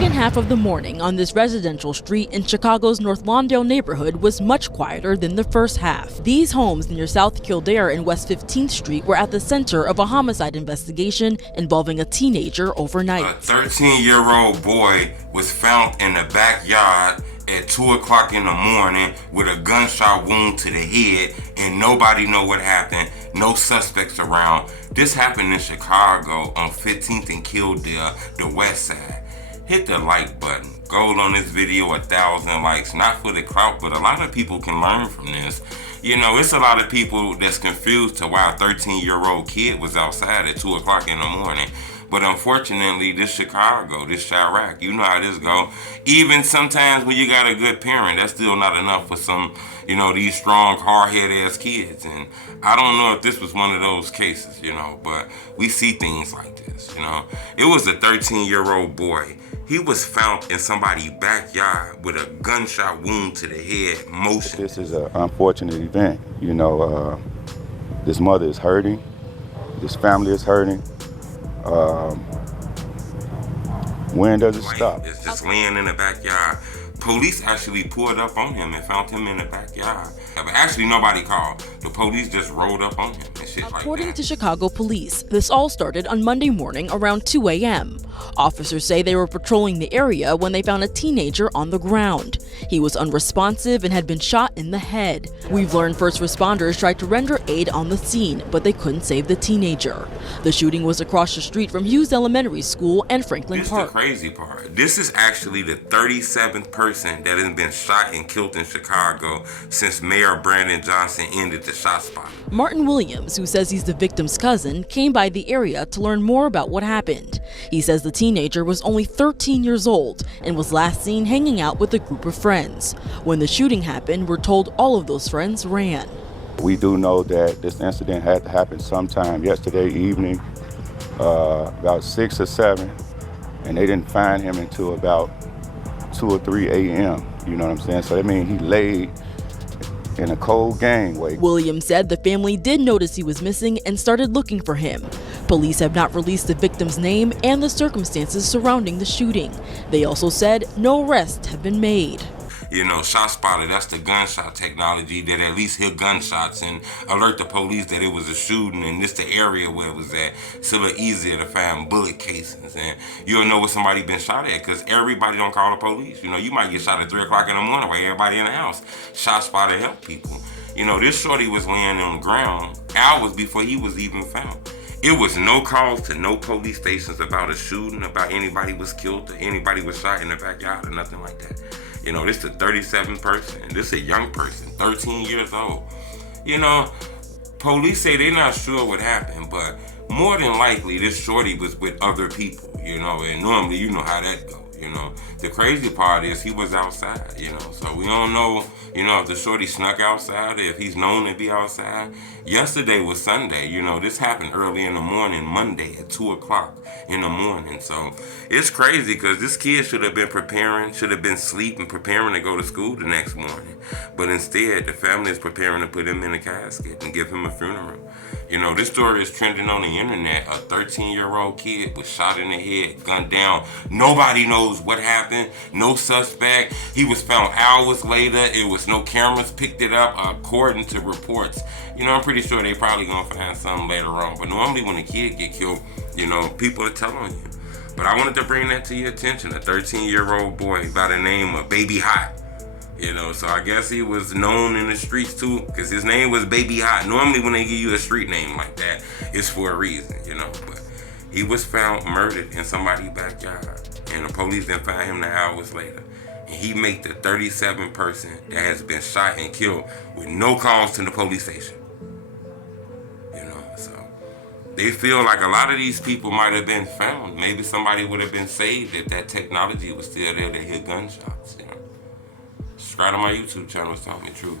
second half of the morning on this residential street in Chicago's North Lawndale neighborhood was much quieter than the first half. These homes near South Kildare and West 15th Street were at the center of a homicide investigation involving a teenager overnight. A 13-year-old boy was found in the backyard at 2 o'clock in the morning with a gunshot wound to the head, and nobody know what happened. No suspects around. This happened in Chicago on 15th and Kildare, the Westside. Hit the like button. Gold on this video, 1,000 likes. Not for the clout, but a lot of people can learn from this. You know, it's a lot of people that's confused to why a 13-year-old kid was outside at 2 o'clock in the morning. But unfortunately, this Chicago, this Chirac, you know how this go. Even sometimes when you got a good parent, that's still not enough for some, you know, these strong, hard-headed ass kids. And I don't know if this was one of those cases, you know, but we see things like this, you know. It was a 13-year-old boy. He was found in somebody's backyard with a gunshot wound to the head, motion. This is an unfortunate event. You know, this mother is hurting. This family is hurting. When does it stop? It's just laying in the backyard. Police actually pulled up on him and found him in the backyard. But actually, nobody called. The police just rolled up on him and shit like that. According to Chicago police, this all started on Monday morning around 2 a.m. Officers say they were patrolling the area when they found a teenager on the ground. He was unresponsive and had been shot in the head. We've learned first responders tried to render aid on the scene, but they couldn't save the teenager. The shooting was across the street from Hughes Elementary School and Franklin Park. This is the crazy part. This is actually the 37th person that has been shot and killed in Chicago since Mayor Brandon Johnson ended the shot spot. Martin Williams, who says he's the victim's cousin, came by the area to learn more about what happened. He says the teenager was only 13 years old and was last seen hanging out with a group of friends. When the shooting happened, we're told all of those friends ran. We do know that this incident had to happen sometime yesterday evening, about 6 or 7, and they didn't find him until about 2 or 3 a.m. You know what I'm saying? So that means he laid in a cold gangway. Williams said the family did notice he was missing and started looking for him. Police have not released the victim's name and the circumstances surrounding the shooting. They also said no arrests have been made. You know, shot spotter, that's the gunshot technology that at least hit gunshots and alert the police that it was a shooting and this the area where it was at. It's a little easier to find bullet casings and you'll know where somebody been shot at because everybody don't call the police. You know, you might get shot at 3 o'clock in the morning while everybody in the house. Shot spotter help people. You know, this shorty was laying on the ground hours before he was even found. It was no calls to no police stations about a shooting, about anybody was killed or anybody was shot in the backyard or nothing like that. You know, this is a 37th person. This is a young person, 13 years old. You know, police say they're not sure what happened, but more than likely this shorty was with other people, you know, and normally you know how that goes. You know, the crazy part is he was outside, you know, so we don't know, you know, if the shorty snuck outside, if he's known to be outside. Yesterday was Sunday, you know, this happened early in the morning, Monday at 2 o'clock in the morning. So it's crazy because this kid should have been preparing, should have been sleeping, preparing to go to school the next morning. But instead, the family is preparing to put him in a casket and give him a funeral. You know, this story is trending on the internet. A 13-year-old kid was shot in the head, gunned down. Nobody knows what happened. No suspect. He was found hours later. It was no cameras picked it up according to reports. You know, I'm pretty sure they probably gonna find something later on. But normally when a kid get killed, you know, people are telling you. But I wanted to bring that to your attention. A 13-year-old boy by the name of Baby Hot. You know, so I guess he was known in the streets too, because his name was Baby Hot. Normally when they give you a street name like that, it's for a reason, you know. But he was found murdered in somebody's backyard, and the police then found him hours later. And he made the 37th person that has been shot and killed with no calls to the police station. You know, so they feel like a lot of these people might have been found. Maybe somebody would have been saved if that technology was still there to hear gunshots, you know. Subscribe to my YouTube channel, it's Tell Me True.